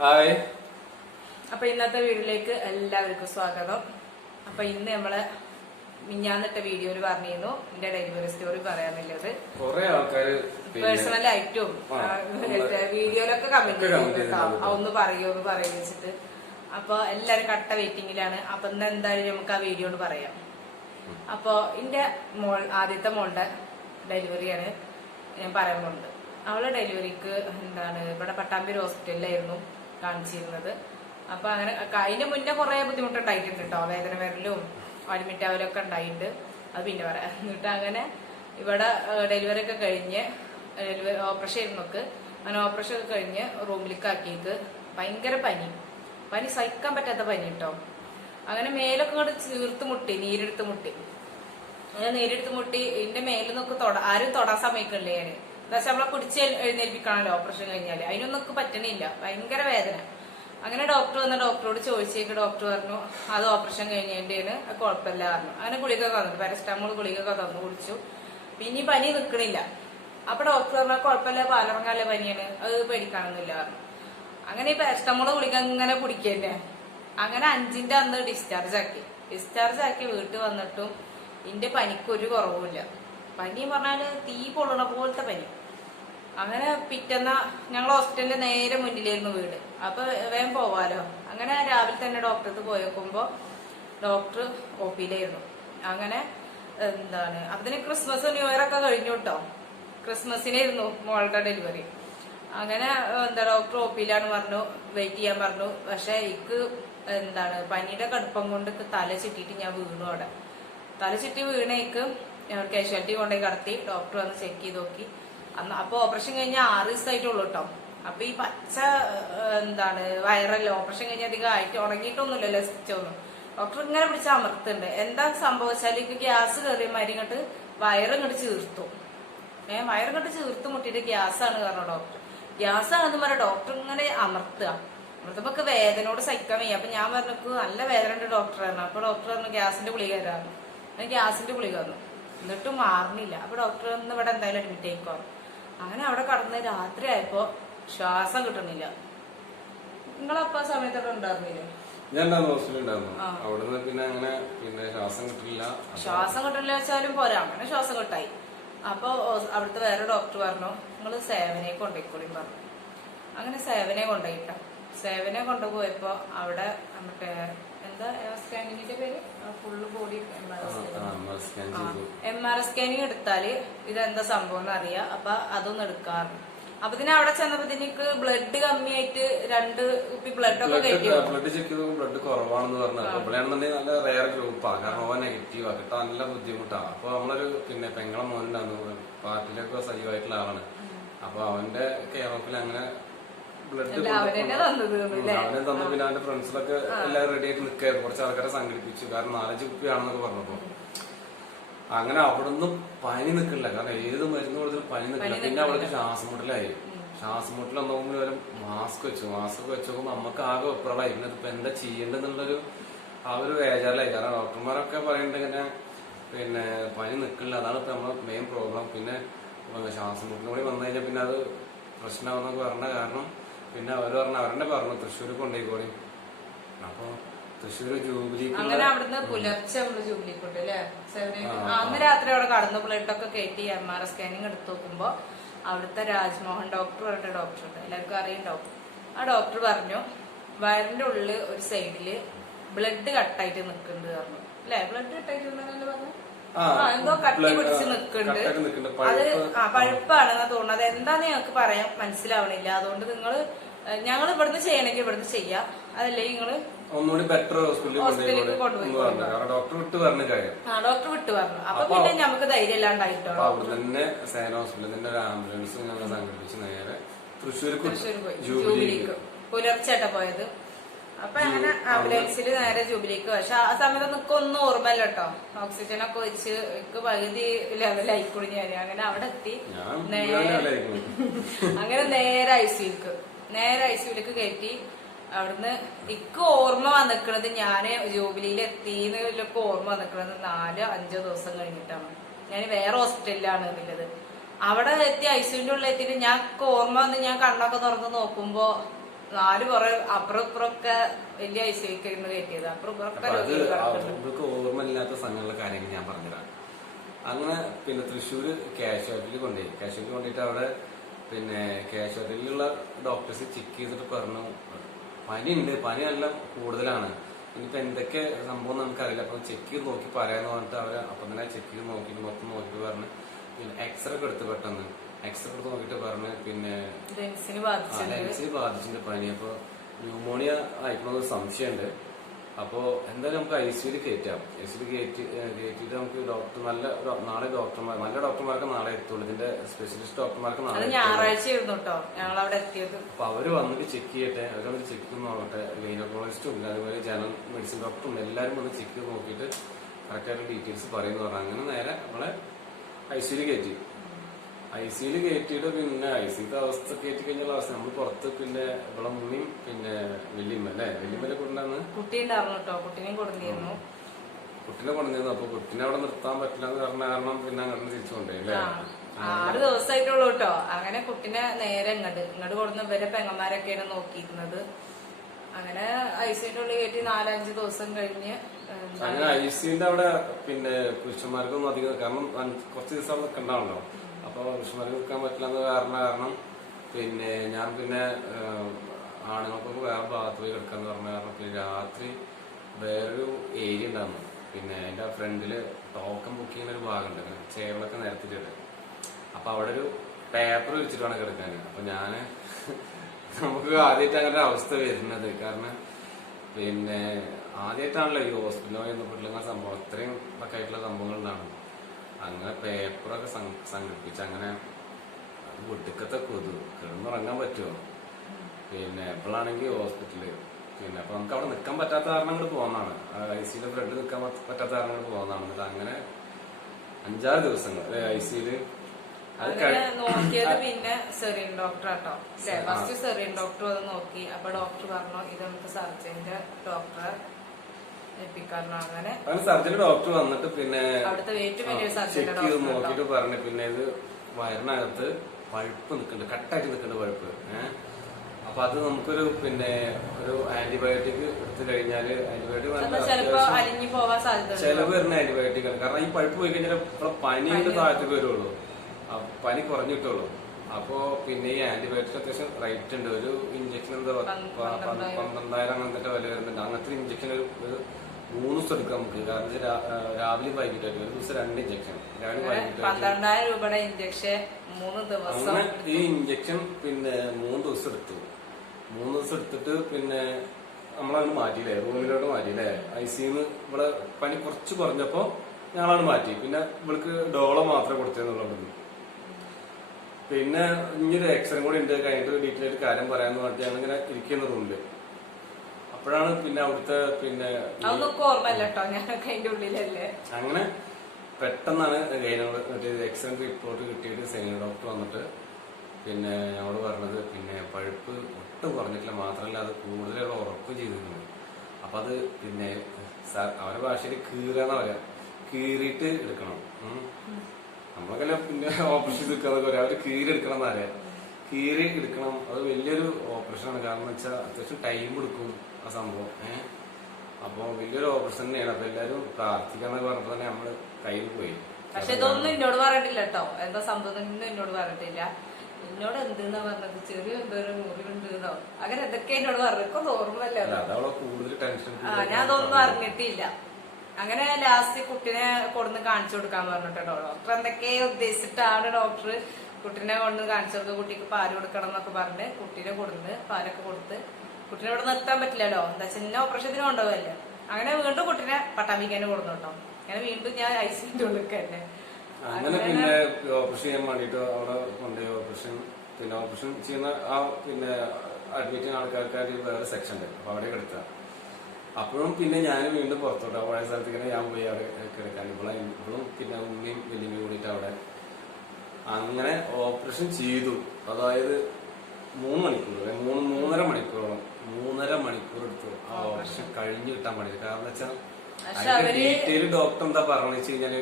Hi. അപ്പൊ ഇന്നത്തെ വീഡിയോയിലേക്ക് എല്ലാവർക്കും സ്വാഗതം. അപ്പൊ ഇന്ന് നമ്മള് മിഞ്ഞാന്നിട്ട വീഡിയോയിൽ പറഞ്ഞിരുന്നു എന്റെ ഡെലിവറി സ്റ്റോറി പറയാനുള്ളത്. കുറെ ആൾക്കാര് പേഴ്സണൽ ആയിട്ടും വീഡിയോയിലൊക്കെ കമന്റ് ഒന്ന് പറയുമെന്ന് വെച്ചിട്ട്. അപ്പൊ എല്ലാരും കട്ട വെയിറ്റിംഗിലാണ്. അപ്പൊ ഇന്ന് എന്തായാലും നമുക്ക് ആ വീഡിയോ പറയാം. അപ്പൊ എന്റെ ആദ്യത്തെ മോളുടെ ഡെലിവറിയാണ് ഞാൻ പറയാൻ പോകുന്നത്. അവളെ ഡെലിവറിക്ക് ഇവിടെ പട്ടാമ്പൂർ ഹോസ്പിറ്റലിലായിരുന്നു കാണിച്ചിരുന്നത്. അപ്പൊ അങ്ങനെ അതിന് മുന്നേ കുറെ ബുദ്ധിമുട്ടുണ്ടായിട്ടുണ്ട് കേട്ടോ. വേദന വരലും അഡ്മിറ്റ് ആവലൊക്കെ ഉണ്ടായിട്ടുണ്ട്. അത് പിന്നെ പറയാം. എന്നിട്ട് അങ്ങനെ ഇവിടെ ഡെലിവറി ഒക്കെ കഴിഞ്ഞ് ഓപ്പറേഷൻ ആയിരുന്നൊക്കെ അങ്ങനെ ഓപ്പറേഷൻ ഒക്കെ കഴിഞ്ഞ് റൂമിലേക്ക് ആക്കിയിട്ട് ഭയങ്കര പനി സഹിക്കാൻ പറ്റാത്ത പനി കേട്ടോ. അങ്ങനെ മേലൊക്കെ ഇങ്ങോട്ട് ചീർത്ത് മുട്ടി, നീരെടുത്ത് മുട്ടി. അങ്ങനെ നീരെടുത്ത് മുട്ടി ഇതിന്റെ മേലിൽ നിന്നൊക്കെ ആരും തൊടാൻ സമയക്കല്ലേ ഞാൻ. എന്താ വെച്ചാൽ നമ്മളെ പിടിച്ച് എഴുന്നേൽപ്പിക്കണല്ലോ ഓപ്പറേഷൻ കഴിഞ്ഞാല്. അതിനൊന്നും പറ്റണില്ല, ഭയങ്കര വേദന. അങ്ങനെ ഡോക്ടർ വന്ന ഡോക്ടറോട് ചോദിച്ചേക്ക് ഡോക്ടർ പറഞ്ഞു അത് ഓപ്പറേഷൻ കഴിഞ്ഞതിന്റെയാണ്, അത് കുഴപ്പമില്ല പറഞ്ഞു. അങ്ങനെ ഗുളികൊക്കെ തന്നു, പാരസിറ്റമോൾ ഗുളികൊക്കെ തന്നു, കുടിച്ചു. പിന്നെ പനി നിൽക്കണില്ല. അപ്പൊ ഡോക്ടർ പറഞ്ഞാൽ കുഴപ്പമില്ല, പാലിറങ്ങാനുള്ള പനിയാണ്, അത് പേടിക്കാനൊന്നുമില്ല പറഞ്ഞു. അങ്ങനെ ഈ പാരസിറ്റമോൾ ഗുളിക ഇങ്ങനെ കുടിക്കന്നെ. അങ്ങനെ 5ന്റെ അന്ന് ഡിസ്ചാർജ് ആക്കി വീട്ടിൽ വന്നിട്ടും എന്റെ പനിക്ക് ഒരു കുറവുമില്ല. പനി പറഞ്ഞാല് തീ പൊള്ളണ പോലത്തെ പനി. അങ്ങനെ പിറ്റന്ന ഞങ്ങൾ ഹോസ്പിറ്റലിന്റെ നേരെ മുന്നിലായിരുന്നു വീട്. അപ്പൊ വേഗം പോവാലോ. അങ്ങനെ രാവിലെ തന്നെ ഡോക്ടർക്ക് പോയേക്കുമ്പോ ഡോക്ടർ OPയിലായിരുന്നു. അങ്ങനെ അതിന് ക്രിസ്മസ് ന്യൂ ഇയർ ഒക്കെ കഴിഞ്ഞു കേട്ടോ. ക്രിസ്മസിനായിരുന്നു മോളുടെ ഡെലിവറി. അങ്ങനെ ഡോക്ടർ OPയിലാണ് പറഞ്ഞു, വെയിറ്റ് ചെയ്യാൻ പറഞ്ഞു. പക്ഷെ എനിക്ക് പനിയുടെ കടുപ്പം കൊണ്ട് തല ചുറ്റിയിട്ട് ഞാൻ വീണു. അവിടെ തല ചുറ്റി വീണേക്ക് കാഷ്വാലിറ്റി കൊണ്ടുപോയി കടത്തി. ഡോക്ടർ വന്ന് ചെക്ക് ചെയ്ത് നോക്കി. അപ്പൊ ഓപ്പറേഷൻ കഴിഞ്ഞ 6 ദിവസമായിട്ടുള്ളൂ കേട്ടോ. അപ്പൊ ഈ പച്ച വയറല്ല, ഓപ്പറേഷൻ കഴിഞ്ഞ അധികം ആയിട്ട് ഉണങ്ങിയിട്ടൊന്നുമില്ലല്ലോ സ്റ്റിച്ചൊന്നും. ഡോക്ടർ ഇങ്ങനെ പിടിച്ച് അമർത്തുന്നുണ്ട്. എന്താ സംഭവിച്ചാൽ ഗ്യാസ് കയറിയ മാതിരി ഇങ്ങോട്ട് വയറിങ്ങോട്ട് ചീർത്തു. വയറിങ്ങോട്ട് ചീർത്ത് മുട്ടിയിട്ട് ഗ്യാസാണ് കാരണം ഡോക്ടർ. ഗ്യാസാണെന്ന് പറഞ്ഞ ഡോക്ടർ ഇങ്ങനെ അമർത്തുമ്പോ വേദനയോട് സഹിക്കാൻ വയ്യ. അപ്പൊ ഞാൻ പറഞ്ഞു നല്ല വേദന ഉണ്ട് ഡോക്ടർ പറഞ്ഞു. അപ്പൊ ഡോക്ടർ പറഞ്ഞു ഗ്യാസിന്റെ ഗുളിക തരാറുണ്ട്. ഗ്യാസിന്റെ ഗുളിക തന്നു. എന്നിട്ടും മാറുന്നില്ല. അപ്പൊ ഡോക്ടർ ഒന്ന് ഇവിടെ എന്തായാലും അഡ്മിറ്റ് ആയിക്കോ. അങ്ങനെ അവിടെ കടന്ന് രാത്രി ആയപ്പോ ശ്വാസം കിട്ടണില്ല. നിങ്ങളപ്പോ ആ സമയത്തൊക്കെ ഉണ്ടായിരുന്നില്ലേ? ഞാൻ അവിടുന്ന് പിന്നെ ശ്വാസം കിട്ടില്ല വെച്ചാലും പോരാ. അങ്ങനെ ശ്വാസം കിട്ടായി. അപ്പൊ അവിടുത്തെ വേറെ ഡോക്ടർ പറഞ്ഞു നിങ്ങള് സേവനെ കൊണ്ടുപോയിക്കോളിയും പറഞ്ഞു. അങ്ങനെ സേവനെ കൊണ്ടുപോയിട്ട. സേവനെ കൊണ്ടുപോയപ്പോ അവിടെ മറ്റേ സ്കാനിങ്ങിന്റെ പേര് ഫുള്ള് ബോഡി MRI സ്കാനിങ് എടുത്താല് ഇതെന്താ സംഭവം എന്ന് അറിയാം. അപ്പൊ അതൊന്നും എടുക്കാറുണ്ട്. അപ്പൊ അവിടെ ചെന്നപ്പോ എനിക്ക് ബ്ലഡ് കമ്മിയായിട്ട് 2 കുപ്പി ബ്ലഡ് ഒക്കെ ബ്ലഡ് ചെക്ക് ചെയ്തപ്പോൾ ബ്ലഡ് കുറവാണെന്ന് പറഞ്ഞു. നല്ല റെയർ ഗ്രൂപ്പാണ്. കാരണം അവൻ നെഗറ്റീവാ, കിട്ടാൻ നല്ല ബുദ്ധിമുട്ടാണ്. അപ്പൊ നമ്മളൊരു പെങ്ങളെ മോനുണ്ടായിരുന്നു, പാർട്ടിയിലൊക്കെ സജീവമായിട്ടുള്ള ആളാണ്. അപ്പൊ അവന്റെ കെയർ ഓഫിൽ അങ്ങനെ ബ്ലഡ് അവനെ തന്നു. പിന്നെ അവന്റെ ഫ്രണ്ട്സിലൊക്കെ എല്ലാവരും റെഡി ആയിട്ട് നിൽക്കായിരുന്നു. കുറച്ച് ആൾക്കാരെ സംഘടിപ്പിച്ചു. കാരണം 4-5 കുപ്പിയാണെന്നൊക്കെ പറഞ്ഞപ്പോ അങ്ങനെ അവിടുന്ന് പനി നിൽക്കില്ല. കാരണം ഏത് മരുന്ന് കൊടുത്താലും പനി നിൽക്കില്ല. പിന്നെ അവൾക്ക് ശ്വാസമുട്ടലായി. ശ്വാസമുട്ടൽ ഒന്നുകൂടി ഒരു മാസ്ക് വെച്ച് നോക്കുമ്പോ നമുക്ക് ആകെ വെപ്രാളായി. പിന്നെ ഇപ്പൊ എന്താ ചെയ്യേണ്ടതെന്നുള്ളൊരു ആ ഒരു വേജാറിലായി. കാരണം ഡോക്ടർമാരൊക്കെ പറയുന്നുണ്ട് ഇങ്ങനെ പനി നിൽക്കില്ല, അതാണ് ഇപ്പൊ നമ്മളെ മെയിൻ പ്രോബ്ലം. പിന്നെ ശ്വാസമുട്ടലും കൂടി വന്നു കഴിഞ്ഞാൽ പിന്നെ അത് പ്രശ്നമാവുന്നൊക്കെ പറഞ്ഞ കാരണം പിന്നെ അവരെന്നെ പറഞ്ഞു തൃശ്ശൂർ കൊണ്ടുപോയിക്കോളി. അപ്പൊ തൃശ്ശൂർ ജൂബിലി അങ്ങനെ അവിടുന്ന് പുലർച്ചെ ജൂബിലിക്കുണ്ട് അല്ലെ. അന്ന് രാത്രി അവിടെ കടന്നു ബ്ലഡൊക്കെ കയറ്റി MRI സ്കാനിങ് എടുത്ത് നോക്കുമ്പോ അവിടുത്തെ രാജ്മോഹൻ ഡോക്ടർ പറഞ്ഞ ഡോക്ടറുണ്ട്, എല്ലാവർക്കും അറിയുണ്ടാവും. ആ ഡോക്ടർ പറഞ്ഞു വയറിന്റെ ഉള്ളില് ഒരു സൈഡില് ബ്ലഡ് കട്ടായിട്ട് നിൽക്കുന്നുണ്ട് പറഞ്ഞു. അല്ലെ ബ്ലഡ് കട്ടായിട്ട് പറഞ്ഞു. എന്തോ കട്ടി പിടിച്ച് നിൽക്കുന്നുണ്ട്. അത് പഴുപ്പാണെന്നാ തോന്നുന്നത്. അതെന്താന്ന് ഞങ്ങൾക്ക് പറയാൻ മനസ്സിലാവണില്ല. അതുകൊണ്ട് ഞങ്ങൾ ഇവിടുന്ന് ചെയ്യണമെങ്കിൽ ഇവിടുന്ന് ചെയ്യാം. അതല്ലേ നിങ്ങള് ഒന്നുകൂടി ബെറ്റർ ഹോസ്പിറ്റലിലേക്ക് കൊണ്ടുപോയി ഡോക്ടർ വിട്ട് പറഞ്ഞു. ഡോക്ടർ വിട്ട് പറഞ്ഞു. അപ്പൊ പിന്നെ നമുക്ക് ധൈര്യം ഇല്ലാണ്ടായിട്ടോ അവിടെ തന്നെ സേന ഹോസ്പിറ്റലിന്റെ ഒരു ആംബുലൻസ് ഞങ്ങൾ സംഘടിപ്പിച്ച് നേരെ തൃശ്ശൂർ പോയി. ജൂബിലിക്ക് പുലർച്ചേട്ടാ പോയത്. അപ്പൊ അങ്ങനെ ആംബുലൻസിൽ നേരെ ജൂബിലിക്ക്. പക്ഷെ ആ സമയത്ത് നിക്കൊന്നും ഓർമ്മയില്ല കേട്ടോ. ഓക്സിജനൊക്കെ വെച്ച് പകുതി ലെവലായിക്കൂടി ഞാൻ. അങ്ങനെ അവിടെ എത്തി. അങ്ങനെ നേരെ ഐസിയുലേക്ക് കയറ്റി. അവിടുന്ന് ഇക്ക് ഓർമ്മ വന്നിക്കണത് ഞാന് ജൂബിലിയിൽ എത്തിന്നൊക്കെ ഓർമ്മ വന്നിക്കണത് 4-5 ദിവസം കഴിഞ്ഞിട്ടാണ്. ഞാൻ വേറെ ഹോസ്പിറ്റലിലാണ് ഉള്ളത്. അവിടെ എത്തി ഐസിയുന്റെ ഉള്ളിൽ എത്തിയിട്ട് ഞാൻ ഓർമ്മ വന്ന് ഞാൻ കണ്ണൊക്കെ തുറന്ന് നോക്കുമ്പോ 4 കുറെ അപ്പുറം ഇപ്പുറമൊക്കെ വലിയ ഐശ്വര്യമായിരുന്നു കയറ്റിയത്. അപ്പുറം ഇപ്പുറമൊക്കെ ഇവർക്ക് ഓർമ്മയില്ലാത്ത സംഘങ്ങളിലെ കാര്യങ്ങൾ ഞാൻ പറഞ്ഞുതരാം. അങ്ങനെ പിന്നെ തൃശ്ശൂര് കാഷ്വാലിറ്റിയിൽ കൊണ്ടുപോയിട്ട് അവിടെ പിന്നെ കാഷ്വാലിറ്റിയിലുള്ള ഡോക്ടേഴ്സ് ചെക്ക് ചെയ്തിട്ട് പറഞ്ഞു പനിയുണ്ട്, പനി നല്ല കൂടുതലാണ്, ഇനിയിപ്പോ എന്തൊക്കെ സംഭവം നമുക്കറിയില്ല, അപ്പൊ ചെക്ക് ചെയ്ത് നോക്കി പറയാന്ന് പറഞ്ഞിട്ട് അവര് അപ്പം തന്നെ ചെക്ക് ചെയ്ത് നോക്കിയിട്ട് മൊത്തം നോക്കിയിട്ട് പറഞ്ഞ് പിന്നെ എക്സ്റേ ഒക്കെ എടുത്ത് പെട്ടെന്ന് എക്സ്റേ എടുത്ത് നോക്കിയിട്ട് പറഞ്ഞ് പിന്നെ ലെൻസിന് ബാധിച്ചിട്ടുണ്ട് പനി. അപ്പൊ ന്യൂമോണിയ ആയിക്കണമെന്ന് സംശയമുണ്ട്. അപ്പോ എന്തായാലും നമുക്ക് ICUയിൽ കയറ്റാം. ICUയിൽ കയറ്റിയിട്ട് നമുക്ക് ഡോക്ടർ നാളെ നല്ല ഡോക്ടർമാർക്ക് നാളെ എത്തുള്ളൂ. ഇതിന്റെ സ്പെഷ്യലിസ്റ്റ് ഡോക്ടർമാർക്ക് നാളെ ഞായറാഴ്ചയായിരുന്നു കേട്ടോ ഞങ്ങൾ അവിടെ എത്തിയത്. അപ്പൊ അവര് വന്നിട്ട് ചെക്ക് ചെയ്യട്ടെ, അവര് വന്ന് ചെക്ക് ചെയ്ത് നോക്കട്ടെ. ഗൈനക്കോളജിസ്റ്റും അതുപോലെ ജനറൽ മെഡിസിൻ ഡോക്ടറും എല്ലാരും വന്ന് ചെക്ക് ചെയ്ത് നോക്കിയിട്ട് കറക്റ്റായിട്ട് ഡീറ്റെയിൽസ് പറയുന്നു പറഞ്ഞു. അങ്ങനെ നേരെ നമ്മളെ ICUയിൽ കയറ്റി. ICUയിൽ കയറ്റിയിട്ട് പിന്നെ ICUത്തെ അവസ്ഥ കയറ്റി കഴിഞ്ഞുള്ള അവസ്ഥ നമ്മൾ പുറത്ത് പിന്നെ ഇവിടെ മുന്നിയും പിന്നെ വല്യമ്മ വല്യമ്മനെ കൊണ്ടുവന്ന് കുട്ടി ഉണ്ടായിരുന്നു കേട്ടോ, കുട്ടീനെ കൊണ്ടുവന്നിരുന്നു. അപ്പൊ കുട്ടീനെ അവിടെ നിർത്താൻ പറ്റില്ല എന്ന് പറഞ്ഞ കാരണം പിന്നെ അങ്ങോട്ട് തിരിച്ചു കൊണ്ടുപോയി. 6 ദിവസമായിട്ടുള്ളൂ കേട്ടോ. അങ്ങനെ കുട്ടീനെ നേരെ ഇങ്ങോട്ട് കൊടുന്ന് ഇവരെ പെങ്ങന്മാരൊക്കെയാണ് നോക്കിയിരുന്നത്. അങ്ങനെ ICUന്റെ ഉള്ളിൽ കയറ്റി 4-5 ദിവസം കഴിഞ്ഞ് അങ്ങനെ ICUന്റെ അവിടെ പിന്നെ പുരുഷന്മാർക്കൊന്നും അധികം, കാരണം കുറച്ച് ദിവസം അവിടെ നിൽക്കണ്ടാവല്ലോ. അപ്പൊ പുരുഷന്മാർക്ക് നിൽക്കാൻ പറ്റില്ല എന്ന് കാരണം പിന്നെ ഞാൻ പിന്നെ ആണുങ്ങൾക്കൊക്കെ വേറെ ഭാഗത്ത് പോയി കിടക്കാന്ന് പറഞ്ഞ കാരണം പിന്നെ രാത്രി വേറൊരു ഏരിയ ഉണ്ടായിരുന്നു. പിന്നെ എന്റെ ഫ്രണ്ടില് ടോക്കൺ ബുക്ക് ചെയ്യുന്ന ഒരു ഭാഗമുണ്ട്, ചെയറിലൊക്കെ നിരത്തിട്ടുണ്ട്. അപ്പൊ അവിടെ ഒരു പേപ്പർ വെച്ചിട്ട് വേണം കിടക്കാൻ. അപ്പൊ ഞാന് നമുക്ക് ആദ്യമായിട്ട് അങ്ങനെ ഒരു അവസ്ഥ വരുന്നത്, കാരണം പിന്നെ ആദ്യമായിട്ടാണല്ലോ ഈ ഹോസ്പിറ്റലോ എന്നപ്പെട്ടുള്ള സംഭവം, അത്രയും ഒക്കെ ആയിട്ടുള്ള സംഭവങ്ങളിലാണ്. അങ്ങനെ പേപ്പറൊക്കെ സംഘടിപ്പിച്ച് അങ്ങനെ ഒടുക്കത്തെ കിടന്നുറങ്ങാൻ പറ്റുമോ? പിന്നെ എപ്പോഴാണെങ്കിൽ ഹോസ്പിറ്റല് പിന്നെ അപ്പൊ നമുക്ക് അവിടെ നിൽക്കാൻ പറ്റാത്ത കാരണം കൂടെ പോകുന്നതാണ്. ICUന്റെ ഫ്രണ്ട് നിൽക്കാൻ പറ്റാത്ത കാരണം കൂടെ പോകുന്നതാണ്. എന്നിട്ട് അങ്ങനെ 5-6 ദിവസങ്ങൾ ICUല് നോക്കിയത്. പിന്നെ സെറിയൻ ഡോക്ടർ ആട്ടോ, ഫസ്റ്റ് സെറിയൻ ഡോക്ടർ അത് നോക്കി. അപ്പൊ ഡോക്ടർ പറഞ്ഞു ഇത് നമുക്ക് സർജന്റെ ഡോക്ടറെ ഏൽപ്പിക്കാറുണ്ട്. അങ്ങനെ സർജന്റെ ഡോക്ടർ വന്നിട്ട് പിന്നെ അവിടുത്തെ ഏറ്റവും വലിയ ചെക്ക് ചെയ്ത് നോക്കിയിട്ട് പറഞ്ഞു പിന്നെ ഇത് വയറിനകത്ത് പഴുപ്പ് നിൽക്കുന്നുണ്ട്, കട്ടായിട്ട് നിൽക്കുന്നുണ്ട് പഴുപ്പ്. അപ്പൊ അത് നമുക്കൊരു പിന്നെ ഒരു ആന്റിബയോട്ടിക് എടുത്തു കഴിഞ്ഞാല് ചെലവ് വരുന്ന ആന്റിബയോട്ടിക് ആണ്. കാരണം ഈ പഴുപ്പ് പോയി കഴിഞ്ഞാൽ പനിയുടെ താഴത്തേക്ക് വരുള്ളൂ, പനി കുറഞ്ഞിട്ടുള്ളൂ. അപ്പോ പിന്നെ ഈ ആന്റിബയോട്ടിക് അത്യാവശ്യം റേറ്റ് ഉണ്ട്. ഒരു ഇഞ്ചക്ഷൻ എന്താ 12,000 അങ്ങനത്തെ വില വരുന്നുണ്ട്. അങ്ങനത്തെ ഇഞ്ചക്ഷൻ ഒരു 3 ദിവസം എടുക്കാം നമുക്ക്. കാരണം രാവിലെ വൈകിട്ടായിട്ട് ഒരു ദിവസം 2 ഇഞ്ചക്ഷൻ, രാവിലെ വൈകിട്ട് 12,000 രൂപയുടെ ഇഞ്ചക്ഷൻ 3 ദിവസം. അങ്ങനെ ഈ ഇഞ്ചക്ഷൻ പിന്നെ 3 ദിവസം എടുത്തു. 3 ദിവസം എടുത്തിട്ട് പിന്നെ നമ്മളങ്ങനെ മാറ്റിയില്ലേ, റൂമിലോട്ട് മാറ്റിയില്ലേ. ICUന്ന് ഇവിടെ പനി കുറച്ച് കുറഞ്ഞപ്പോ ഞങ്ങളാണ് മാറ്റി. പിന്നെ ഇവൾക്ക് ഡോളോ മാത്രമേ കൊടുത്തേന്നുള്ളൂ. പിന്നെ ഇനിയൊരു എക്സ്റേ കൂടി ഉണ്ട്, കഴിഞ്ഞിട്ട് ഡീറ്റെയിൽ ആയിട്ട് കാര്യം പറയാന്ന് പറഞ്ഞിട്ട് ഞങ്ങളിങ്ങനെ ഇരിക്കുന്ന റൂമില്. അപ്പോഴാണ് പിന്നെ അവിടുത്തെ പിന്നെ അങ്ങനെ പെട്ടെന്നാണ് മറ്റേ എക്സ്റേ റിപ്പോർട്ട് കിട്ടിയിട്ട് സെനിയർ ഡോക്ടർ വന്നിട്ട് പിന്നെ ഞങ്ങളോട് പറഞ്ഞത് പിന്നെ പഴുപ്പ് ഒട്ടും കുറഞ്ഞിട്ടില്ല, മാത്രമല്ല അത് കൂടുതലുള്ള ഉറപ്പ് ചെയ്തിരുന്നു. അപ്പൊ അത് പിന്നെ അവരുടെ ഭാഷയിൽ കീറാന്നാ പറയാ, കീറിയിട്ട് എടുക്കണം. നമ്മളൊക്കെ പിന്നെ ഓപ്പറേഷൻ എടുക്കാന്നൊക്കെ പറയാം, അവര് കീറി എടുക്കണം എന്നറിയാം. കീറി എടുക്കണം, അത് വലിയൊരു ഓപ്പറേഷനാണ്. കാരണം വെച്ചാൽ അത്യാവശ്യം ടൈം എടുക്കും ആ സംഭവം. അപ്പൊ വലിയൊരു ഓപ്പറേഷൻ തന്നെയാണ്. അപ്പൊ എല്ലാരും പ്രാർത്ഥിക്കാന്നൊക്കെ പറഞ്ഞപ്പോ തന്നെ നമ്മള് കയ്യിൽ പോയി. പക്ഷെ ഇതൊന്നും എന്നോട് പറഞ്ഞിട്ടില്ല കേട്ടോ, എന്താ സംഭവം എന്നോട് പറഞ്ഞിട്ടില്ല. എന്നോട് എന്തെന്നാ പറഞ്ഞത്, ചെറിയ എന്തോരോ മുറിവുണ്ടെന്നോ അങ്ങനെ എന്തൊക്കെ എന്നോട് പറഞ്ഞൊക്കെ ഓർമ്മല്ലോ. ഞാൻ അതൊന്നും അറിഞ്ഞിട്ടില്ല. അങ്ങനെ ലാസ്റ്റ് കുട്ടീനെ കൊടുന്ന് കാണിച്ചു കൊടുക്കാൻ പറഞ്ഞിട്ടോ ഡോക്ടർ. എന്തൊക്കെ ഉദ്ദേശിച്ചിട്ടാണ് ഡോക്ടർ കുട്ടീനെ കൊണ്ട് കാണിച്ചു കൊടുക്കുക, കുട്ടിക്ക് പാല് കൊടുക്കണം എന്നൊക്കെ പറഞ്ഞ് കുട്ടീനെ കൊടുന്ന് പാലൊക്കെ കൊടുത്ത്. കുട്ടീനെ ഇവിടെ നിർത്താൻ പറ്റില്ലല്ലോ, എന്താ വെച്ചാൽ ഓപ്പറേഷത്തിന് കൊണ്ടുപോകല്ലേ. അങ്ങനെ വീണ്ടും കുട്ടീനെ പട്ടാമ്പിക്കാന് കൊടുന്നു കേട്ടോ. അങ്ങനെ വീണ്ടും ഞാൻ ICUന്റെ ഉള്ളിൽ തന്നെ അങ്ങനെ പിന്നെ ഓപ്പറേഷൻ ചെയ്യാൻ വേണ്ടിട്ട് അവിടെ കൊണ്ടുപോയി ഓപ്പറേഷൻ ചെയ്യുന്ന ആ പിന്നെ അഡ്മിറ്റ് ചെയ്യുന്ന ആൾക്കാർക്ക് വേറെ സെക്ഷൻ ഉണ്ട്. അപ്പൊ അവിടെ കിടക്കുക. അപ്പോഴും പിന്നെ ഞാൻ വീണ്ടും പുറത്തോട്ട് പഴയ സ്ഥലത്തേക്ക് ഞാൻ പോയി അവിടെ കിടക്കാൻ. ഇപ്പോഴും പിന്നെ ഉമ്മയും വലിയമ്മയും കൂടിയിട്ട് അവിടെ അങ്ങനെ ഓപ്പറേഷൻ ചെയ്തു. അതായത് 3 മണിക്കൂർ 3.5 മണിക്കൂറോളം 3.5 മണിക്കൂർ എടുത്തു ആ ഓപ്പറേഷൻ കഴിഞ്ഞു കിട്ടാൻ വേണ്ടിട്ട്. കാരണം വെച്ചാൽ അതിന്റെ ഡീറ്റെയിൽ ഡോക്ടർ എന്താ പറഞ്ഞു വെച്ച് കഴിഞ്ഞാല്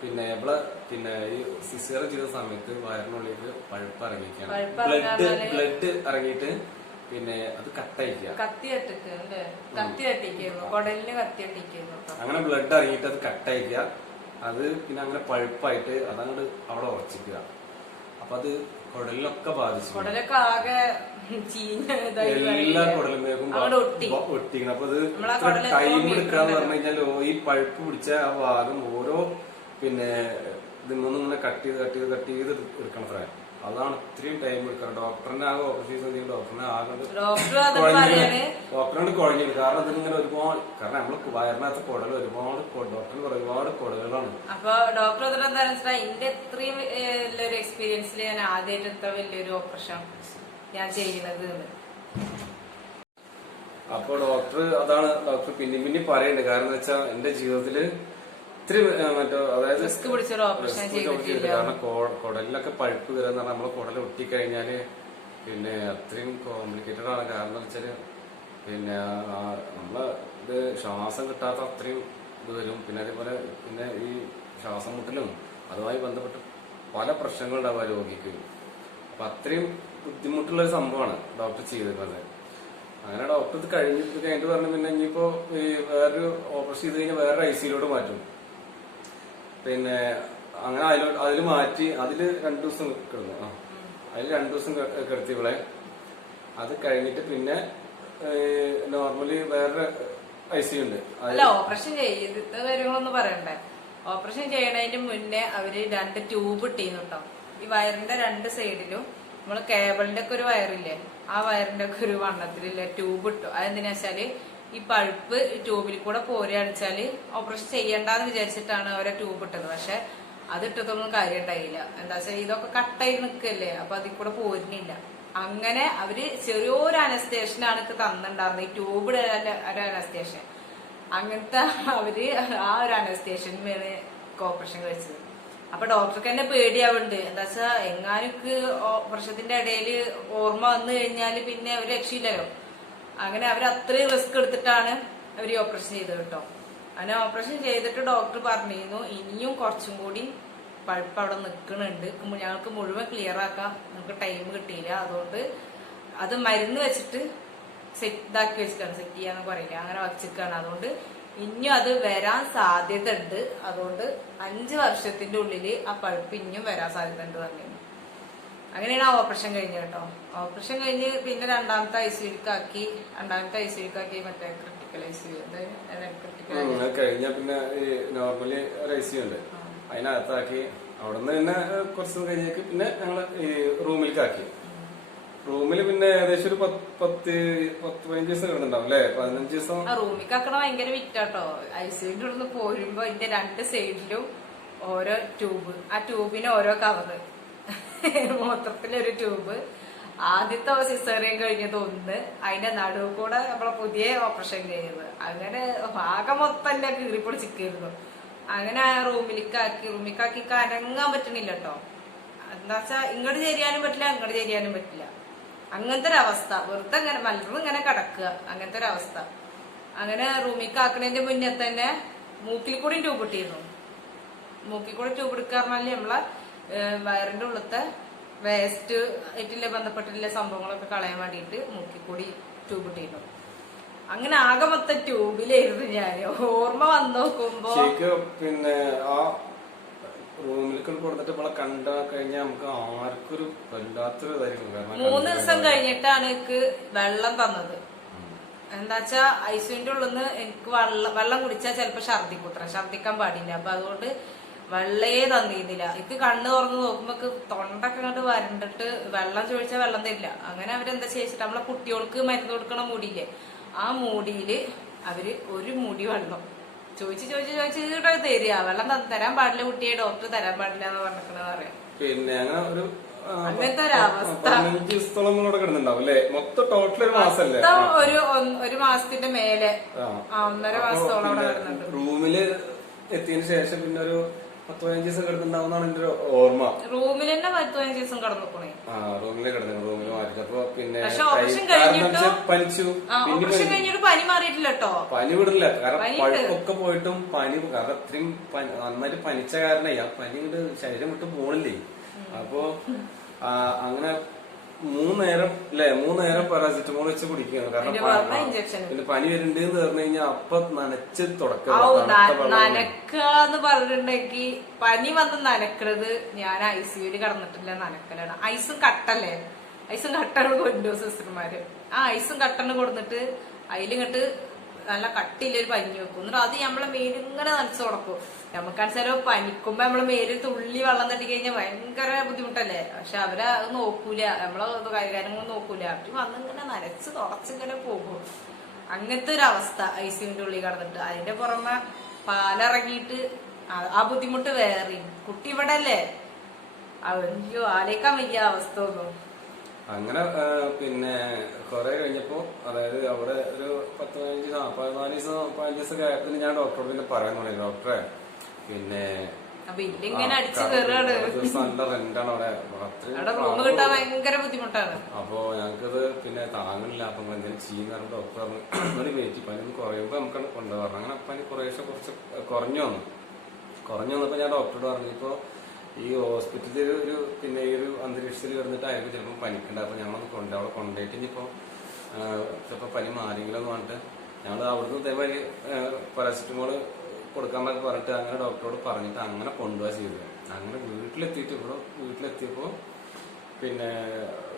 പിന്നെ ഇവിടെ പിന്നെ ഈ സിസേറിയൻ ചെയ്ത സമയത്ത് വയറിനുള്ളിലേക്ക് പഴുപ്പ് ഇറങ്ങിക്കാണ്, ബ്ലഡ് ഇറങ്ങിയിട്ട് പിന്നെ അത് കട്ടയിക്കുക. കത്തി തട്ടിക്കുന്നു കുടലിന് കത്തി തട്ടിക്കുന്നു. അങ്ങനെ ബ്ലഡ് ഇറങ്ങിയിട്ട് അത് കട്ടയിക്കുക. അത് പിന്നെ അങ്ങനെ പഴുപ്പായിട്ട് അതങ്ങോട്ട് അവിടെ ഉറച്ചിക്കുക. അപ്പൊ അത് കുടലിനൊക്കെ ബാധിച്ചു. കുടലൊക്കെ ആകെ എല്ലാ കുടലുമേക്കും ഒട്ടിക്കണം. അപ്പൊ അത് ടൈം എടുക്കാന്ന് പറഞ്ഞു കഴിഞ്ഞാൽ ഈ പഴുപ്പ് പിടിച്ച ആ ഭാഗം ഓരോ പിന്നെ ഇതിന്നൊന്നും ഇങ്ങനെ കട്ട് ചെയ്ത് എടുക്കണം സാറേ. അതാണ് ഇത്രയും ടൈം എടുക്കണം. ഡോക്ടറിനെ ആകെ ഓപ്പറേഷൻ ഡോക്ടറിനെ ഡോക്ടറിനോട് കുഴഞ്ഞില്ല. കാരണം ഇതിങ്ങനെ ഒരുപാട്, കാരണം നമ്മള് വയറിനകത്ത് കുടൽ ഒരുപാട് കുടലുകളാണ്. അപ്പൊ ഡോക്ടർ എന്റെ ഇത്രയും വലിയൊരു എക്സ്പീരിയൻസിൽ ഞാൻ ആദ്യമായിട്ട് ഇത്ര വലിയൊരു ഓപ്പറേഷൻ ഞാൻ ചെയ്യുന്നത്. അപ്പൊ അതാണ് ഡോക്ടർ പിന്നെ പറയുന്നുണ്ട്. കാരണം എന്താ വെച്ചാൽ എന്റെ ജീവിതത്തില് ഇത്തിരി അതായത് കാരണം കുടലിലൊക്കെ പഴുപ്പ് കയറുന്ന പറഞ്ഞാൽ നമ്മളെ കുടൽ ഒട്ടിക്കഴിഞ്ഞാല് പിന്നെ അത്രയും കോംപ്ലിക്കേറ്റഡ് ആണ്. കാരണം എന്താ വെച്ചാല് പിന്നെ നമ്മളെ ഇത് ശ്വാസം കിട്ടാത്ത അത്രയും ഇത് വരും. പിന്നെ അതേപോലെ പിന്നെ ഈ ശ്വാസം മുട്ടലും അതുമായി ബന്ധപ്പെട്ട് പല പ്രശ്നങ്ങളുണ്ടാവും രോഗിക്ക്. അപ്പൊ അത്രയും ബുദ്ധിമുട്ടുള്ള ഒരു സംഭവമാണ് ഡോക്ടർ ചെയ്തിരുന്നത്. അങ്ങനെ ഡോക്ടർ ഇത് കഴിഞ്ഞിട്ട് പറഞ്ഞു പിന്നെ ഇനിയിപ്പോ ഈ വേറൊരു ഓപ്പറേഷൻ ചെയ്ത് കഴിഞ്ഞാൽ വേറെ ICUയിലോട്ട് മാറ്റും. പിന്നെ അങ്ങനെ അതിൽ മാറ്റി അതില് 2 ദിവസം കിടന്നു. അതിൽ 2 ദിവസം കിടത്തി ഇവിടെ. അത് കഴിഞ്ഞിട്ട് പിന്നെ നോർമലി വേറെ ICU ഉണ്ട്. അല്ല, ഓപ്പറേഷൻ ചെയ്ത കാര്യങ്ങളൊന്നും പറയണ്ടേ. ഓപ്പറേഷൻ ചെയ്യണതിന് മുന്നേ അവര് 2 ട്യൂബ് ഇട്ടിരുന്നു കേട്ടോ. ഈ വയറിന്റെ 2 സൈഡിലും നമ്മള് കേബിളിന്റെ ഒക്കെ ഒരു വയറില്ലേ, ആ വയറിന്റെ ഒക്കെ ഒരു വണ്ണത്തിലുള്ള ട്യൂബ് ഇട്ടു. അതെന്തിനാ വെച്ചാല് ഈ പഴുപ്പ് ട്യൂബിൽ കൂടെ പോരുകയാണെച്ചാല് ഓപ്പറേഷൻ ചെയ്യണ്ടെന്ന് വിചാരിച്ചിട്ടാണ് അവരെ ട്യൂബ് ഇട്ടത്. പക്ഷെ അത് ഇട്ടതൊന്നും കാര്യം ഉണ്ടായില്ല. എന്താ വെച്ചാൽ ഇതൊക്കെ കട്ടായി നിൽക്കല്ലേ, അപ്പൊ അതിൽ കൂടെ പോരുന്നില്ല. അങ്ങനെ അവര് ചെറിയൊരു അനസ്തേഷനാണ് തന്നിട്ടുണ്ടായിരുന്നത്, ഈ ട്യൂബ് ഒരു അനസ്തേഷൻ. അങ്ങനത്തെ അവര് ആ ഒരു അനസ്തേഷനിലാണ് ഓപ്പറേഷൻ കഴിച്ചത്. അപ്പൊ ഡോക്ടർക്ക് തന്നെ പേടിയാവുന്നുണ്ട്. എന്താ വെച്ചാ എങ്ങാനൊക്കെ ഓപ്പറേഷത്തിന്റെ ഇടയില് ഓർമ്മ വന്നു കഴിഞ്ഞാല് പിന്നെ ഒരു രക്ഷയില്ലല്ലോ. അങ്ങനെ അവർ അത്രയും റിസ്ക് എടുത്തിട്ടാണ് അവര് ഓപ്പറേഷൻ ചെയ്തത് കേട്ടോ. അങ്ങനെ ഓപ്പറേഷൻ ചെയ്തിട്ട് ഡോക്ടർ പറഞ്ഞിരുന്നു ഇനിയും കുറച്ചും കൂടി പഴുപ്പ് അവിടെ നിൽക്കുന്നുണ്ട്, ഞങ്ങൾക്ക് മുഴുവൻ ക്ലിയർ ആക്കാം, നമുക്ക് ടൈം കിട്ടിയില്ല, അതുകൊണ്ട് അത് മരുന്ന് വെച്ചിട്ട് സെറ്റ് ചെയ്യാന്ന് പറയില്ല, അങ്ങനെ വച്ചിരിക്കാണ്. അതുകൊണ്ട് ഇനിയും അത് വരാൻ സാധ്യത ഉണ്ട്. അതുകൊണ്ട് 5 വർഷത്തിന്റെ ഉള്ളില് ആ പഴുപ്പ് ഇനിയും വരാൻ സാധ്യത ഉണ്ട് പറഞ്ഞു. അങ്ങനെയാണ് ആ ഓപ്പറേഷൻ കഴിഞ്ഞത് കേട്ടോ. ഓപ്പറേഷൻ കഴിഞ്ഞ് പിന്നെ രണ്ടാമത്തെ ICUക്കാക്കി മറ്റേ ക്രിട്ടിക്കൽ ICU കഴിഞ്ഞ പിന്നെ നോർമലി ഒരു ICU ഉണ്ട്, അതിനകത്താക്കി. അവിടുന്ന് പിന്നെ കുറച്ച് ദിവസം കഴിഞ്ഞേക്ക് പിന്നെ ഞങ്ങള് ഈ റൂമിലേക്കാക്കി. റൂമില് പിന്നെ ഏകദേശം ഒരു 10-15 ദിവസം കിടന്നുണ്ടാവും അല്ലെ, 15 ദിവസം. റൂമിലേക്കാക്കണ ഭയങ്കര വിറ്റാട്ടോ. ICUന്റെ ഉള്ളിൽ നിന്ന് പോരുമ്പോ ഇതിന്റെ 2 സൈഡിലും ഓരോ ട്യൂബ്, ആ ട്യൂബിന് ഓരോ കവറ്, മൂത്രത്തിലൊരു ട്യൂബ്. ആദ്യത്തെ സിസേറിയൻ കഴിഞ്ഞത് 1, അതിന്റെ നടുവ് കൂടെ നമ്മളെ പുതിയ ഓപ്പറേഷൻ കഴിഞ്ഞത്. അങ്ങനെ ആകെ മൊത്തം എന്നെ കീറിപ്പൊളിച്ചിരിക്കുന്നു. അങ്ങനെ റൂമിലേക്കാക്കി കരങ്ങാൻ പറ്റണില്ല കേട്ടോ. എന്താ വെച്ചാ ഇങ്ങോട്ട് ചേരിയാനും പറ്റില്ല, അങ്ങോട്ട് ചേരിയാനും പറ്റില്ല. അങ്ങനത്തെ ഒരു അവസ്ഥ. വെറുതെ ഇങ്ങനെ മലർന്ന് ഇങ്ങനെ കിടക്കുക, അങ്ങനത്തെ ഒരു അവസ്ഥ. അങ്ങനെ റൂമിലേക്കാക്കണതിന്റെ മുന്നേ തന്നെ മൂക്കിൽ കൂടി ട്യൂബ് ഇട്ടിരുന്നു. മൂക്കിൽ കൂടെ ട്യൂബ് എടുക്കാറിഞ്ഞാല് നമ്മളെ വയറിന്റെ ഉള്ളത്തെ വേസ്റ്റ് ആയിട്ടുള്ള ബന്ധപ്പെട്ടിട്ടുള്ള സംഭവങ്ങളൊക്കെ കളയാൻ വേണ്ടിയിട്ട് മൂക്കിൽ കൂടി ട്യൂബ് ഇട്ടിരുന്നു. അങ്ങനെ ആകെ മൊത്തം ട്യൂബിലായിരുന്നു ഞാൻ. ഓർമ്മ വന്നു നോക്കുമ്പോ പിന്നെ ആ റൂമിലേക്ക് കൊടുത്തിട്ട് നമ്മളെ കണ്ട കഴിഞ്ഞാൽ നമുക്ക് ആർക്കൊരു വല്ലാത്തൊരു ഇതായിരിക്കും. 3 ദിവസം കഴിഞ്ഞിട്ടാണ് എനിക്ക് വെള്ളം തന്നത്. എന്താച്ചാ ICUന്റെ ഉള്ളിന്ന് എനിക്ക് വെള്ളം കുടിച്ചാൽ ചിലപ്പോ ഛർദിക്കാൻ പാടില്ല. അപ്പൊ അതുകൊണ്ട് വെള്ളേ തന്നിരുന്നില്ല. എനിക്ക് കണ്ണ് തുറന്ന് നോക്കുമ്പോ തൊണ്ടൊക്കെ അങ്ങോട്ട് വരണ്ടിട്ട് വെള്ളം ചോദിച്ചാൽ വെള്ളം തരില്ല. അങ്ങനെ അവരെന്താ ചെയ്യിച്ചിട്ട് നമ്മളെ കുട്ടികൾക്ക് മരുന്ന് കൊടുക്കണ മൂടിയില്ലേ, ആ മൂടിയില് അവര് ഒരു മൂടി വെള്ളം ചോദിച്ചിട്ട് തരിക. വെള്ളം തരാൻ പാടില്ല കുട്ടിയെ, ഡോക്ടർ തരാൻ പാടില്ല എന്ന് പറഞ്ഞിരിക്കണെന്ന് പറയാം. പിന്നെ അങ്ങനെ അങ്ങനത്തെ ഒരു അവസ്ഥ. ഒരു മാസത്തിന്റെ മേലെ, 1.5 മാസത്തോളം അവിടെ കിടന്നുണ്ട്. റൂമില് എത്തിയതിനു ശേഷം പിന്നെ ഒരു 10-15 ദിവസം കിടന്നുണ്ടാവുന്നതാണ് എന്റെ ഓർമ്മ. റൂമിൽ തന്നെ 10-15 ദിവസം കിടന്നുക്കണേ. റൂമില് കിടന്നു, റൂമിൽ മാറ്റി. അപ്പൊ പിന്നെ ഓപ്പറേഷൻ കഴിഞ്ഞിട്ട് പനിച്ചു. ഓപ്പറേഷൻ കഴിഞ്ഞിട്ട് പനി മാറിയിട്ടില്ല കേട്ടോ. പനി വിടില്ല, കാരണം പഴുപ്പൊക്കെ പോയിട്ടും പനി, കാരണം അത്രയും നന്നായിട്ട് പനിച്ച കാരണേ ആ പനി കൊണ്ട് ശരീരം വിട്ട് പോണില്ലേ. അപ്പൊ അങ്ങനെ മൂന്ന് നേരം പാരാസിറ്റമോൾ വെച്ച് കുടിക്കുകയാണ്. കാരണം പിന്നെ പനി വരുന്നുണ്ട് എന്ന് പറഞ്ഞു കഴിഞ്ഞാൽ അപ്പൊ നനച്ച് നനക്കാന്ന് പറഞ്ഞിട്ടുണ്ടെങ്കിൽ പനി വന്ന് നനക്കണത് ഞാൻ ICUല് കടന്നിട്ടില്ല, നനക്കലാണ്. ഐസും കട്ടല്ലേ, ഐസും കട്ടണ് കൊണ്ടുപോകും സിസ്റ്റർമാര്. ആ ഐസും കട്ടണ് കൊടുത്തിട്ട് അതിലിങ്ങോട്ട് നല്ല കട്ടിയില്ലൊരു പനി വെക്കും. എന്നിട്ട് അത് നമ്മളെ മേലിങ്ങനെ നനച്ചു കൊടുക്കും. നമുക്കാണെച്ചാലോ പനിക്കുമ്പോ നമ്മളെ മേലിൽ തുള്ളി വെള്ളം തട്ടി കഴിഞ്ഞാൽ ഭയങ്കര ബുദ്ധിമുട്ടല്ലേ. പക്ഷെ അവര് അത് നോക്കൂല, നമ്മളെ കാര്യങ്ങൾ നോക്കൂല. അവര് വന്നിങ്ങനെ നനച്ച് തുടച്ചിങ്ങനെ പോകും. അങ്ങനത്തെ ഒരു അവസ്ഥ ICUവിന്റെ ഉള്ളിൽ കടന്നിട്ട്. അതിന്റെ പുറമെ പാലിറങ്ങിയിട്ട് ആ ബുദ്ധിമുട്ട് വേറെയും. കുട്ടി ഇവിടെ അല്ലേ, അയ്യോ ആലേക്കാൻ വയ്യ അവസ്ഥ ഒന്നും. അങ്ങനെ പിന്നെ കുറെ കഴിഞ്ഞപ്പോ, അതായത് അവിടെ ഒരു 14 ദിവസം ആയപ്പോൾ ഞാൻ ഡോക്ടറോട് പിന്നെ പറയാൻ തുടങ്ങി, ഡോക്ടറെ പിന്നെ ദിവസം നല്ല റെന്റാണ് അവിടെ, ഭയങ്കര ബുദ്ധിമുട്ടാണ്. അപ്പൊ ഞങ്ങൾക്കത് പിന്നെ താങ്ങില്ല. അപ്പൊ എന്തെങ്കിലും ചെയ്യുന്ന ഡോക്ടർ പറഞ്ഞു വെയിറ്റ് പനി ഒന്ന് കുറയുമ്പോ നമുക്ക് കൊണ്ടുപോകാറ്. അങ്ങനെ പനി കുറച്ച് കുറഞ്ഞു വന്നപ്പോ ഞാൻ ഡോക്ടറോട് പറഞ്ഞു, ഇപ്പൊ ഈ ഹോസ്പിറ്റലിൽ ഒരു പിന്നെ ഈ ഒരു അന്തരീക്ഷത്തിൽ കിടന്നിട്ട് ആയിരിക്കും ചിലപ്പോൾ പനിക്കണ്ട. അപ്പൊ ഞങ്ങളൊന്ന് അവിടെ കൊണ്ടുപോയിട്ട് ഇനിയിപ്പോ ചിലപ്പോ പനി മാറിയെങ്കിലും എന്ന് പറഞ്ഞിട്ട് ഞങ്ങൾ അവിടുന്ന് ഇതേമാതിരി പാരാസിറ്റമോള് കൊടുക്കാന്നൊക്കെ പറഞ്ഞിട്ട് അങ്ങനെ ഡോക്ടറോട് പറഞ്ഞിട്ട് അങ്ങനെ കൊണ്ടുപോകാൻ ചെയ്തത്. അങ്ങനെ വീട്ടിലെത്തിയപ്പോ പിന്നെ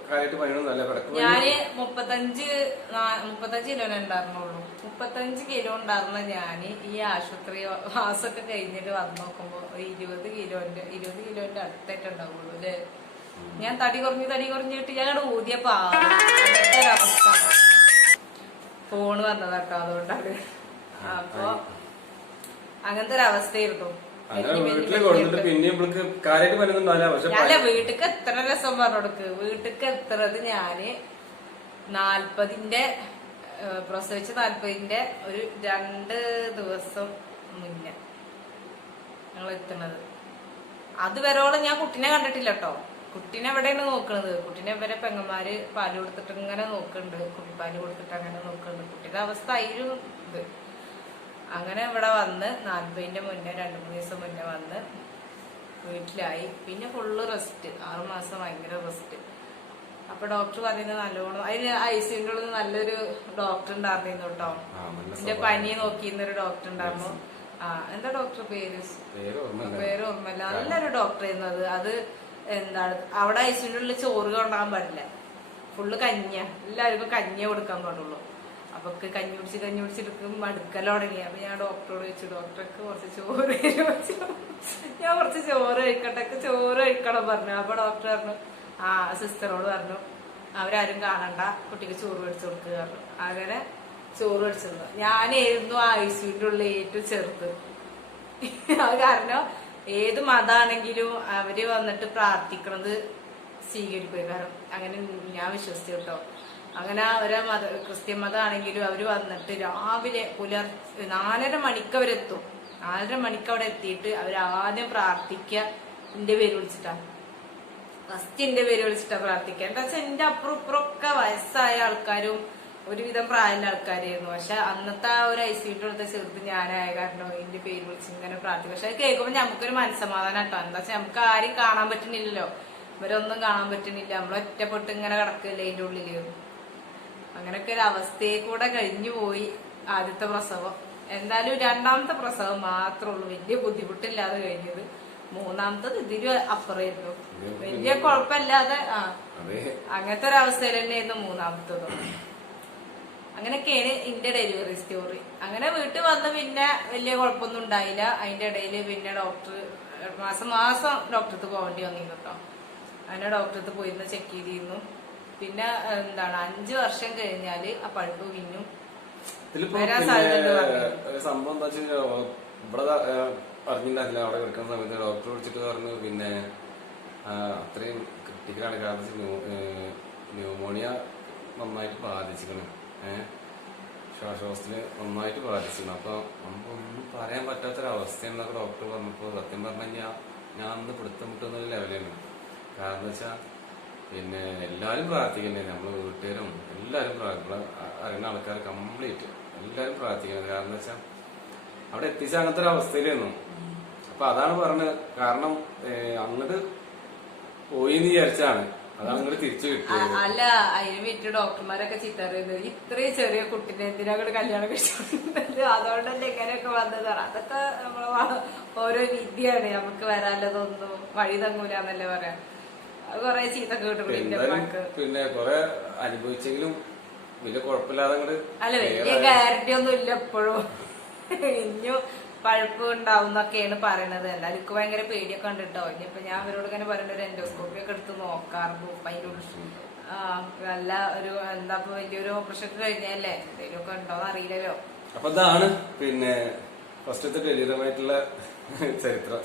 കാര്യമായിട്ട് പനിയൊന്നും നല്ല കിടക്കും. ഞാന് 35 കിലോ ഉണ്ടായിരുന്നുള്ളൂ. 35 കിലോ ഉണ്ടായിരുന്ന ഞാന് ഈ ആശുപത്രി മാസമൊക്കെ കഴിഞ്ഞിട്ട് വന്ന് നോക്കുമ്പോ 20 കിലോന്റെ അടുത്തായിട്ട് ഉണ്ടാവുള്ളൂ അല്ലേ. ഞാൻ തടി കുറഞ്ഞിട്ട് ഞങ്ങളുടെ ഊതിയപ്പോ അവസ്ഥ. ഫോണ് വന്നതാട്ടോ, അതുകൊണ്ടാണ്. അപ്പൊ അങ്ങനത്തെ ഒരു അവസ്ഥയായിരുന്നു. അല്ല വീട്ടിക്ക് എത്ര രസം പറഞ്ഞോടുക്ക്. വീട്ടിക്ക് എത്തുന്നത് ഞാന് 40ന്റെ പ്രസവിച്ച് 40ന്റെ ഒരു 2 ദിവസം മുന്നേ ഞങ്ങൾ എത്തുന്നത്. അത് വരോളം ഞാൻ കുട്ടീനെ കണ്ടിട്ടില്ല കേട്ടോ. കുട്ടീനെ എവിടെയാണ് നോക്കണത്, കുട്ടീനെ ഇവരെ പെങ്ങന്മാര് പാല് കൊടുത്തിട്ട് ഇങ്ങനെ നോക്കുന്നുണ്ട്, കുട്ടിപ്പാല് കൊടുത്തിട്ട് അങ്ങനെ നോക്കുന്നുണ്ട്. കുട്ടിയുടെ അവസ്ഥ ആയിരുന്നു ഇത്. അങ്ങനെ ഇവിടെ വന്ന് 40ന്റെ മുന്നേ 2-3 ദിവസം മുന്നേ വന്ന് വീട്ടിലായി. പിന്നെ ഫുള്ള് റെസ്റ്റ്, 6 മാസം ഭയങ്കര റെസ്റ്റ്. അപ്പൊ ഡോക്ടർ പറയുന്നത് നല്ലോണം, അതിന് ICUവിന്റെ ഉള്ളിൽ നല്ലൊരു ഡോക്ടർ ഉണ്ടായിരുന്നു കേട്ടോ. എന്റെ പനി നോക്കിയിരുന്നൊരു ഡോക്ടർ ഉണ്ടായിരുന്നു. എന്താ ഡോക്ടർ പേര് ഓർമ്മയില്ല. നല്ലൊരു ഡോക്ടർ ആയിരുന്നു അത്. എന്താണ് അവിടെ ICUവിന്റെ ഉള്ളിൽ ചോറ് കൊണ്ടാകാൻ പാടില്ല, ഫുള്ള് കഞ്ഞിയ, എല്ലാവർക്കും കഞ്ഞിയെ കൊടുക്കാൻ പാടുള്ളൂ. അപ്പൊ കഞ്ഞി കുടിച്ചിട്ട് മടുക്കല തുടങ്ങി. അപ്പൊ ഞാൻ ഡോക്ടറോട് ചോദിച്ചു, ഡോക്ടർക്ക് കുറച്ച് ചോറ് ഞാൻ കുറച്ച് ചോറ് കഴിക്കണം പറഞ്ഞു. അപ്പൊ ഡോക്ടർ പറഞ്ഞു, സിസ്റ്ററോട് പറഞ്ഞു അവരാരും കാണണ്ട, കുട്ടിക്ക് ചോറ് മേടിച്ചു കൊടുക്കുക പറഞ്ഞു. അങ്ങനെ ചോറ് മേടിച്ചിരുന്നു. ഞാനായിരുന്നു ICUവിന്റെ ഉള്ളിൽ ഏറ്റവും ചെറുത്. അത് കാരണം ഏത് മതാണെങ്കിലും അവര് വന്നിട്ട് പ്രാർത്ഥിക്കണത് സ്വീകരിക്കുക. കാരണം അങ്ങനെ ഞാൻ വിശ്വസിച്ചു കേട്ടോ. അങ്ങനെ അവരെ ക്രിസ്ത്യൻ മതമാണെങ്കിലും അവര് വന്നിട്ട് രാവിലെ 4:30 മണിക്ക് അവരെത്തും. 4:30 മണിക്ക് അവിടെ എത്തിയിട്ട് അവരാദ്യം പ്രാർത്ഥിക്കുക എന്റെ പേര് വിളിച്ചിട്ടാ, ഫസ്റ്റ് എന്റെ പേര് വിളിച്ചിട്ടാ പ്രാർത്ഥിക്കുക. എന്താ വെച്ചാൽ എന്റെ അപ്പുറം ഇപ്പുറമൊക്കെ വയസ്സായ ആൾക്കാരും ഒരുവിധം പ്രായമുള്ള ആൾക്കാരായിരുന്നു. പക്ഷെ അന്നത്തെ ആ ഒരു ICUവിന്റെ അടുത്ത ചെറുത് ഞാനായ കാരണം എന്റെ പേര് വിളിച്ച് ഇങ്ങനെ പ്രാർത്ഥിക്കും. പക്ഷെ അത് കേൾക്കുമ്പോ നമുക്കൊരു മനസ്സമാധാനം കേട്ടോ. എന്താ വെച്ചാൽ നമുക്ക് ആരും കാണാൻ പറ്റുന്നില്ലല്ലോ, ഇവരൊന്നും കാണാൻ പറ്റുന്നില്ല, നമ്മൾ ഒറ്റപ്പെട്ട് ഇങ്ങനെ കിടക്കില്ലേ അതിന്റെ ഉള്ളില്. അങ്ങനൊക്കെ ഒരു അവസ്ഥയെ കൂടെ കഴിഞ്ഞു പോയി ആദ്യത്തെ പ്രസവം. എന്തായാലും 2ാമത്തെ പ്രസവം മാത്രമേ ഉള്ളൂ വലിയ ബുദ്ധിമുട്ടില്ലാതെ കഴിഞ്ഞത്. 3ാമത്തത് ഇതിലും അപ്പുറമായിരുന്നു, വലിയ കുഴപ്പമില്ലാതെ. അങ്ങനത്തെ ഒരു അവസ്ഥയിൽ തന്നെയായിരുന്നു 3ാമത്തതും. അങ്ങനെയൊക്കെയാണ് എന്റെ ഡെലിവറി സ്റ്റോറി. അങ്ങനെ വീട്ടിൽ വന്ന് പിന്നെ വലിയ കുഴപ്പമൊന്നും ഉണ്ടായില്ല. അതിന്റെ ഇടയിൽ പിന്നെ ഡോക്ടർ മാസം ഡോക്ടർക്ക് പോകേണ്ടി വന്നിരുന്നു കേട്ടോ. അങ്ങനെ ഡോക്ടർക്ക് പോയിരുന്നു, ചെക്ക് ചെയ്തിരുന്നു. പിന്നെ എന്താണ് 5 വർഷം കഴിഞ്ഞാല് ആ പഴുപ്പ് പിന്നും വരാൻ സാധ്യത. സംഭവം എന്താ വെച്ചാൽ ഇവിടെ അറിഞ്ഞില്ല, അവിടെ കിടക്കുന്ന സമയത്ത് ഡോക്ടർ വിളിച്ചിട്ട് പറഞ്ഞു പിന്നെ അത്രയും ക്രിട്ടിക്കലാണ്. കാരണം ന്യൂമോണിയ നന്നായിട്ട് ബാധിച്ചിരിക്കണം, ശ്വാസകോശത്തിന് നന്നായിട്ട് ബാധിച്ചിരുന്നു. അപ്പൊ നമുക്കൊന്നും പറയാൻ പറ്റാത്തൊരവസ്ഥയെന്നൊക്കെ ഡോക്ടർ പറഞ്ഞപ്പോ സത്യം പറഞ്ഞാൽ ഞാൻ അന്ന് പിടുത്തം മുട്ടുന്ന ലെവലാണ്. കാരണം വെച്ചാൽ പിന്നെ എല്ലാരും പ്രാർത്ഥിക്കണ്ടേ, നമ്മള് വീട്ടുകാരും എല്ലാരും അറിയുന്ന ആൾക്കാർ കംപ്ലീറ്റ് എല്ലാരും പ്രാർത്ഥിക്കുന്നത്. കാരണം വെച്ചാൽ അവിടെ എത്തിച്ച അങ്ങനത്തെ ഒരു അവസ്ഥയിലായിരുന്നു. അപ്പൊ അതാണ് പറഞ്ഞത്. കാരണം അങ്ങോട്ട് പോയി എന്ന് വിചാരിച്ചാണ് അതാണ് ഇങ്ങോട്ട് തിരിച്ചു കിട്ടിയത്. അല്ല അതിന് വീട്ടിൽ ഡോക്ടർമാരൊക്കെ ചീത്ത പറയുന്നത് ഇത്രയും ചെറിയ കുട്ടിനെ എന്തിനാ കൂടെ കല്യാണം കഴിച്ചിട്ടുണ്ട്, അതുകൊണ്ടല്ലേ ഇങ്ങനെയൊക്കെ വന്നതാണ്. അതൊക്കെ നമ്മളെ ഓരോ വിദ്യയാണ്, നമുക്ക് വരാല്ലതൊന്നും വഴി തങ്ങൂലെന്നല്ലേ പറയാം. അത് കൊറേ ചീത്ത കേട്ടിട്ടുണ്ട്. പിന്നെ കൊറേ അനുഭവിച്ചെങ്കിലും വലിയ കുഴപ്പമില്ലാതെ അല്ല വലിയ ഗ്യാരണ്ടി ഒന്നും ഇല്ല എപ്പോഴും, ഇനിയും പഴുപ്പ് ഉണ്ടാവും എന്നൊക്കെയാണ് പറയണത്. എന്നാലും എനിക്ക് ഭയങ്കര പേടിയൊക്കെ ഉണ്ട് കേട്ടോ. ഇനിയിപ്പൊ ഞാൻ അവരോട് ഇങ്ങനെ പറയണ്ട ഒരു എൻഡോസ്കോപ്പി ഒക്കെ എടുത്ത് നോക്കാറുണ്ട്. അതിന്റെ നല്ല ഒരു എന്താ വലിയൊരു ഓപ്പറേഷൻ ഒക്കെ കഴിഞ്ഞല്ലേ, എന്തെങ്കിലും ഒക്കെ ഉണ്ടോന്ന് അറിയില്ലല്ലോ. അപ്പൊ ഇതാണ് പിന്നെ ഫസ്റ്റത്തെ ഡെലിവറിയുമായിട്ടുള്ള ചരിത്രം.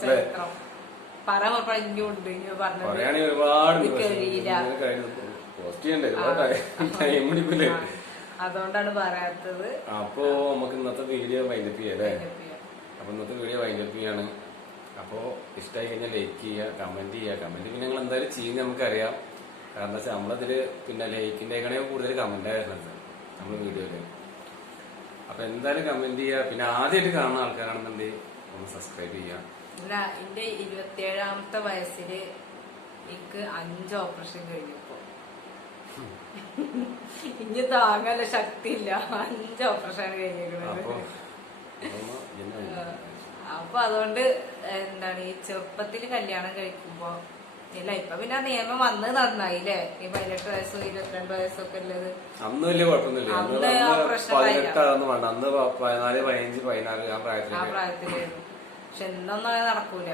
പറയാൻ പറഞ്ഞുണ്ട് ഇനി പറയാണെങ്കിൽ ഒരുപാട് കഴിയില്ല, അതുകൊണ്ടാണ് പറയാത്തത്. അപ്പോ നമുക്ക് ഇന്നത്തെ വീഡിയോ വൈൻഡപ്പ് ചെയ്യാം അല്ലേ? അപ്പൊ ഇന്നത്തെ വീഡിയോ വൈൻഡപ്പ് ചെയ്യാണ്. അപ്പോ ഇഷ്ടമായി കഴിഞ്ഞാൽ ലൈക്ക് ചെയ്യുക, കമന്റ് ചെയ്യുക. കമന്റ് പിന്നെ നിങ്ങൾ എന്തായാലും ചെയ്യുന്നത് നമുക്കറിയാം. കാരണം എന്താ വെച്ചാൽ നമ്മളതില് പിന്നെ ലൈക്കിന്റെയൊക്കെ കൂടുതൽ കമന്റ് ആയിരുന്നത് നമ്മൾ വീഡിയോയില്. അപ്പൊ എന്തായാലും കമന്റ് ചെയ്യുക. പിന്നെ ആദ്യമായിട്ട് കാണുന്ന ആൾക്കാരാണെന്നുണ്ടെങ്കിൽ ഒന്ന് സബ്സ്ക്രൈബ് ചെയ്യുക. എന്റെ 27ാമത്തെ വയസ്സില് എനിക്ക് 5 ഓപ്പറേഷൻ കഴിഞ്ഞപ്പോ ഇനി താങ്ങാനുള്ള ശക്തി ഇല്ല. 5 ഓപ്പറേഷൻ കഴിഞ്ഞിരിക്കുന്നത്. അപ്പൊ അതുകൊണ്ട് എന്താണ് ഈ ചെറുപ്പത്തിൽ കല്യാണം കഴിക്കുമ്പോ ഇല്ല, ഇപ്പൊ പിന്നെ നിയമം വന്ന് നന്നായില്ലേ. ഈ 18 വയസ്സും 22 വയസ്സും ഒക്കെ ഉള്ളത് അന്ന് വലിയ കുഴപ്പമൊന്നുമില്ല. അന്ന് 18 വേണ്ട, അന്ന് 14, 15, 16 ആ പ്രായത്തിലായിരുന്നു. പക്ഷെ എന്നൊന്നും അങ്ങനെ നടക്കൂല.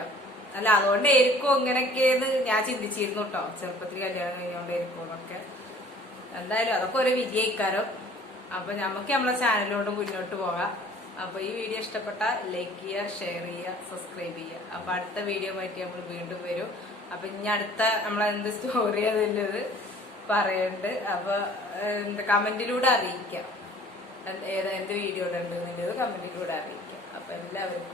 അല്ല അതുകൊണ്ടായിരിക്കും ഇങ്ങനെയൊക്കെയെന്ന് ഞാൻ ചിന്തിച്ചിരുന്നു കേട്ടോ, ചെറുപ്പത്തിൽ കല്യാണം കഴിഞ്ഞോണ്ടായിരിക്കും എന്നൊക്കെ. എന്തായാലും അതൊക്കെ ഒരു വിജയിക്കാരം. അപ്പൊ നമുക്ക് നമ്മളെ ചാനലിലോട്ട് മുന്നോട്ട് പോകാം. അപ്പൊ ഈ വീഡിയോ ഇഷ്ടപ്പെട്ട ലൈക്ക് ചെയ്യുക, ഷെയർ ചെയ്യുക, സബ്സ്ക്രൈബ് ചെയ്യുക. അപ്പൊ അടുത്ത വീഡിയോ ആയിട്ട് നമ്മൾ വീണ്ടും വരും. അപ്പൊ ഇനി അടുത്ത നമ്മളെന്ത് സ്റ്റോറി അതുള്ളത് പറയുന്നുണ്ട്. അപ്പൊ കമന്റിലൂടെ അറിയിക്കാം, എന്ത് വീഡിയോ ഉണ്ട് എന്നുള്ളത് കമന്റിലൂടെ അറിയിക്കാം. അപ്പൊ എല്ലാവർക്കും